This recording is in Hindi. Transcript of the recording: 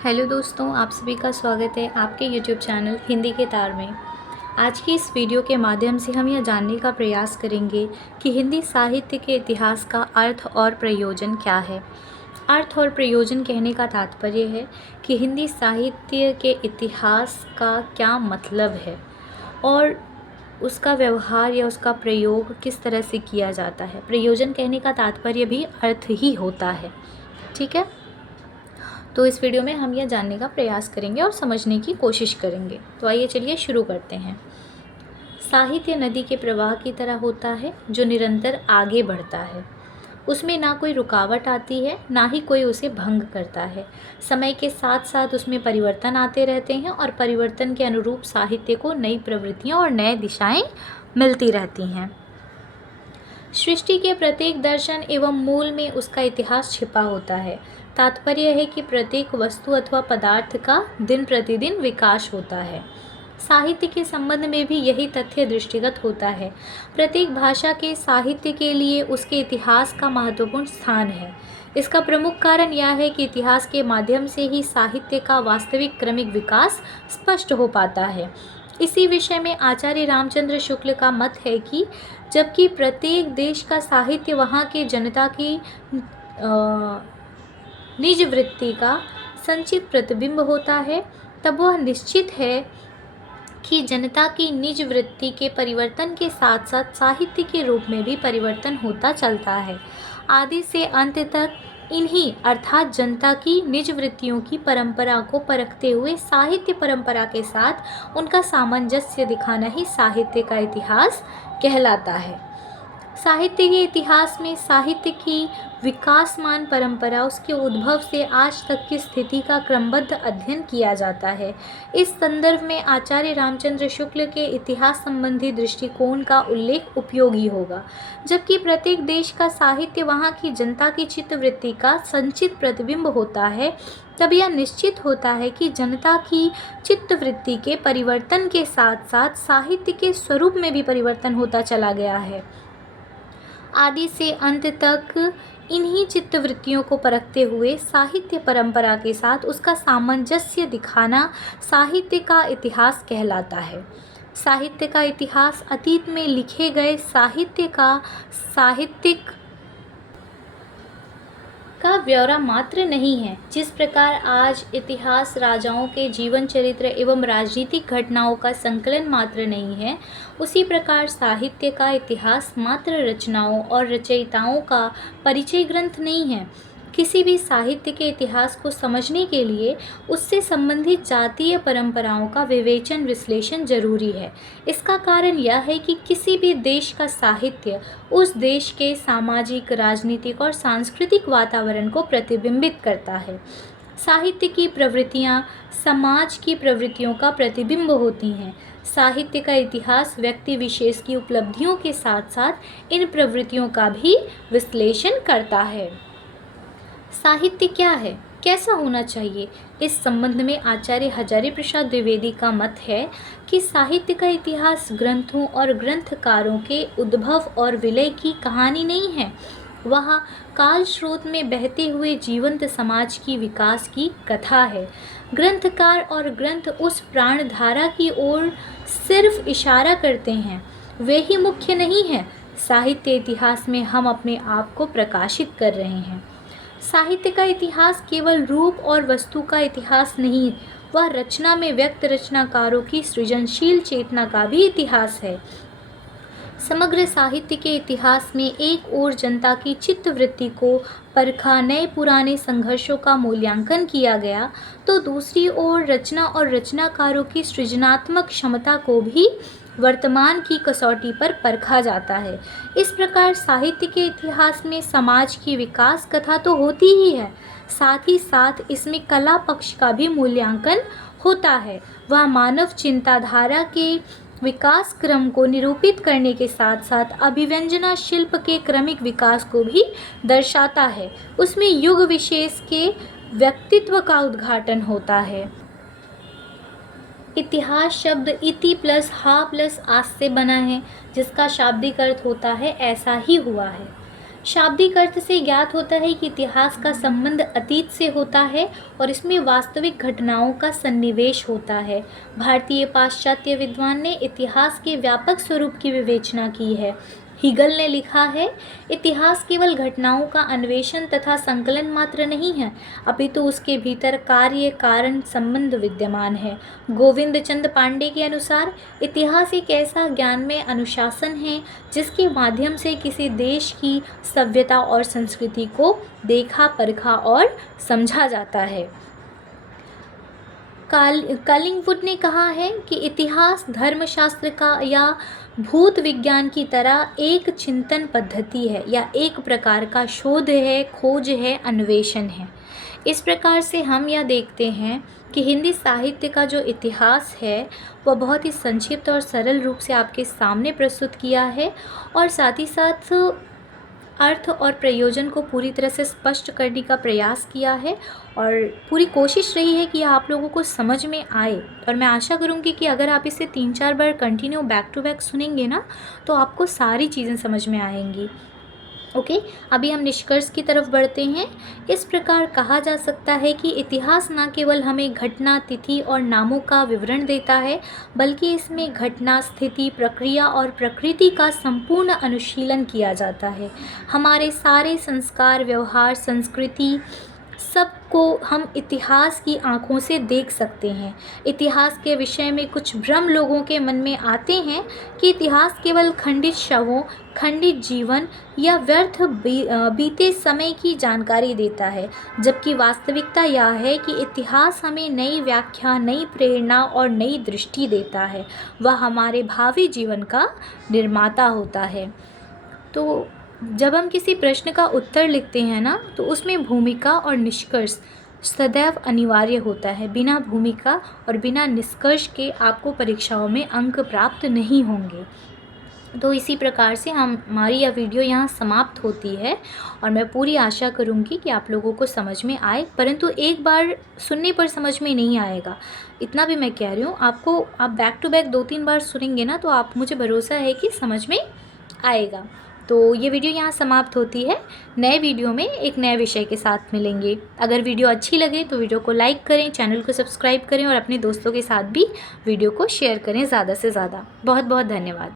हेलो दोस्तों, आप सभी का स्वागत है आपके यूट्यूब चैनल हिंदी के तार में। आज की इस वीडियो के माध्यम से हम यह जानने का प्रयास करेंगे कि हिंदी साहित्य के इतिहास का अर्थ और प्रयोजन क्या है। अर्थ और प्रयोजन कहने का तात्पर्य है कि हिंदी साहित्य के इतिहास का क्या मतलब है और उसका व्यवहार या उसका प्रयोग किस तरह से किया जाता है। प्रयोजन कहने का तात्पर्य भी अर्थ ही होता है। ठीक है, तो इस वीडियो में हम यह जानने का प्रयास करेंगे और समझने की कोशिश करेंगे। तो आइए चलिए शुरू करते हैं। साहित्य नदी के प्रवाह की तरह होता है जो निरंतर आगे बढ़ता है। उसमें ना कोई रुकावट आती है, ना ही कोई उसे भंग करता है। समय के साथ साथ उसमें परिवर्तन आते रहते हैं और परिवर्तन के अनुरूप साहित्य को नई प्रवृत्तियाँ और नए दिशाएं मिलती रहती हैं। सृष्टि के प्रत्येक दर्शन एवं मूल में उसका इतिहास छिपा होता है। तात्पर्य है कि प्रत्येक वस्तु अथवा पदार्थ का दिन प्रतिदिन विकास होता है। साहित्य के संबंध में भी यही तथ्य दृष्टिगत होता है। प्रत्येक भाषा के साहित्य के लिए उसके इतिहास का महत्वपूर्ण स्थान है। इसका प्रमुख कारण यह है कि इतिहास के माध्यम से ही साहित्य का वास्तविक क्रमिक विकास स्पष्ट हो पाता है। इसी विषय में आचार्य रामचंद्र शुक्ल का मत है कि जबकि प्रत्येक देश का साहित्य वहाँ के जनता की निज वृत्ति का संचित प्रतिबिंब होता है, तब वह निश्चित है कि जनता की निज वृत्ति के परिवर्तन के साथ साथ साहित्य के रूप में भी परिवर्तन होता चलता है। आदि से अंत तक इन्हीं अर्थात जनता की निज वृत्तियों की परंपरा को परखते हुए साहित्य परंपरा के साथ उनका सामंजस्य दिखाना ही साहित्य का इतिहास कहलाता है। साहित्य के इतिहास में साहित्य की विकासमान परंपरा, उसके उद्भव से आज तक की स्थिति का क्रमबद्ध अध्ययन किया जाता है। इस संदर्भ में आचार्य रामचंद्र शुक्ल के इतिहास संबंधी दृष्टिकोण का उल्लेख उपयोगी होगा। जबकि प्रत्येक देश का साहित्य वहाँ की जनता की चित्तवृत्ति का संचित प्रतिबिंब होता है, तब यह निश्चित होता है कि जनता की चित्तवृत्ति के परिवर्तन के साथ साथ साहित्य के स्वरूप में भी परिवर्तन होता चला गया है। आदि से अंत तक इन्हीं चित्तवृत्तियों को परखते हुए साहित्य परंपरा के साथ उसका सामंजस्य दिखाना साहित्य का इतिहास कहलाता है। साहित्य का इतिहास अतीत में लिखे गए साहित्य का साहित्यिक का ब्यौरा मात्र नहीं है। जिस प्रकार आज इतिहास राजाओं के जीवन चरित्र एवं राजनीतिक घटनाओं का संकलन मात्र नहीं है, उसी प्रकार साहित्य का इतिहास मात्र रचनाओं और रचयिताओं का परिचय ग्रंथ नहीं है। किसी भी साहित्य के इतिहास को समझने के लिए उससे संबंधित जातीय परंपराओं का विवेचन विश्लेषण जरूरी है। इसका कारण यह है कि किसी भी देश का साहित्य उस देश के सामाजिक, राजनीतिक और सांस्कृतिक वातावरण को प्रतिबिंबित करता है। साहित्य की प्रवृत्तियाँ समाज की प्रवृत्तियों का प्रतिबिंब होती हैं। साहित्य का इतिहास व्यक्ति विशेष की उपलब्धियों के साथ साथ इन प्रवृत्तियों का भी विश्लेषण करता है। साहित्य क्या है, कैसा होना चाहिए? इस संबंध में आचार्य हजारी प्रसाद द्विवेदी का मत है कि साहित्य का इतिहास ग्रंथों और ग्रंथकारों के उद्भव और विलय की कहानी नहीं है, वह काल स्रोत में बहते हुए जीवंत समाज की विकास की कथा है। ग्रंथकार और ग्रंथ उस प्राणधारा की ओर सिर्फ इशारा करते हैं, वे ही मुख्य नहीं हैं। साहित्य इतिहास में हम अपने आप को प्रकाशित कर रहे हैं। साहित्य का इतिहास केवल रूप और वस्तु का इतिहास नहीं, वह रचना में व्यक्त रचनाकारों की सृजनशील चेतना का भी इतिहास है। समग्र साहित्य के इतिहास में एक ओर जनता की चित्तवृत्ति को परखा, नए पुराने संघर्षों का मूल्यांकन किया गया, तो दूसरी ओर रचना और रचनाकारों की सृजनात्मक क्षमता को भी वर्तमान की कसौटी पर परखा जाता है। इस प्रकार साहित्य के इतिहास में समाज की विकास कथा तो होती ही है, साथ ही साथ इसमें कला पक्ष का भी मूल्यांकन होता है। वह मानव चिंताधारा के विकास क्रम को निरूपित करने के साथ साथ अभिव्यंजना शिल्प के क्रमिक विकास को भी दर्शाता है। उसमें युग विशेष के व्यक्तित्व का उद्घाटन होता है। इतिहास शब्द इति प्लस हा प्लस आस से बना है, जिसका शाब्दिक अर्थ होता है ऐसा ही हुआ है। शाब्दिक अर्थ से ज्ञात होता है कि इतिहास का संबंध अतीत से होता है और इसमें वास्तविक घटनाओं का सन्निवेश होता है। भारतीय पाश्चात्य विद्वान ने इतिहास के व्यापक स्वरूप की विवेचना की है। हीगल ने लिखा है, इतिहास केवल घटनाओं का अन्वेषण तथा संकलन मात्र नहीं है, अपितु उसके भीतर कार्य कारण संबंध विद्यमान है। गोविंद चंद पांडे के अनुसार इतिहास एक ऐसा ज्ञान में अनुशासन है जिसके माध्यम से किसी देश की सभ्यता और संस्कृति को देखा, परखा और समझा जाता है। कलिंगवुड ने कहा है कि इतिहास धर्मशास्त्र का या भूत विज्ञान की तरह एक चिंतन पद्धति है या एक प्रकार का शोध है, खोज है, अन्वेषण है। इस प्रकार से हम यह देखते हैं कि हिंदी साहित्य का जो इतिहास है वह बहुत ही संक्षिप्त और सरल रूप से आपके सामने प्रस्तुत किया है और साथ ही साथ अर्थ और प्रयोजन को पूरी तरह से स्पष्ट करने का प्रयास किया है और पूरी कोशिश रही है कि आप लोगों को समझ में आए। और मैं आशा करूँगी कि अगर आप इसे 3-4 बार कंटिन्यू बैक टू बैक सुनेंगे ना तो आपको सारी चीज़ें समझ में आएंगी। ओके, अभी हम निष्कर्ष की तरफ बढ़ते हैं। इस प्रकार कहा जा सकता है कि इतिहास न केवल हमें घटना, तिथि और नामों का विवरण देता है, बल्कि इसमें घटना, स्थिति, प्रक्रिया और प्रकृति का संपूर्ण अनुशीलन किया जाता है। हमारे सारे संस्कार, व्यवहार, संस्कृति सबको हम इतिहास की आँखों से देख सकते हैं। इतिहास के विषय में कुछ भ्रम लोगों के मन में आते हैं कि इतिहास केवल खंडित शवों, खंडित जीवन या व्यर्थ बीते समय की जानकारी देता है, जबकि वास्तविकता यह है कि इतिहास हमें नई व्याख्या, नई प्रेरणा और नई दृष्टि देता है। वह हमारे भावी जीवन का निर्माता होता है। तो जब हम किसी प्रश्न का उत्तर लिखते हैं ना तो उसमें भूमिका और निष्कर्ष सदैव अनिवार्य होता है। बिना भूमिका और बिना निष्कर्ष के आपको परीक्षाओं में अंक प्राप्त नहीं होंगे। तो इसी प्रकार से हमारी यह वीडियो यहाँ समाप्त होती है और मैं पूरी आशा करूँगी कि आप लोगों को समझ में आए, परंतु एक बार सुनने पर समझ में नहीं आएगा, इतना भी मैं कह रही हूँ। आप बैक टू बैक 2-3 बार सुनेंगे ना तो आप मुझे भरोसा है कि समझ में आएगा। तो ये वीडियो यहाँ समाप्त होती है। नए वीडियो में एक नए विषय के साथ मिलेंगे। अगर वीडियो अच्छी लगे तो वीडियो को लाइक करें, चैनल को सब्सक्राइब करें और अपने दोस्तों के साथ भी वीडियो को शेयर करें ज़्यादा से ज़्यादा। बहुत बहुत धन्यवाद।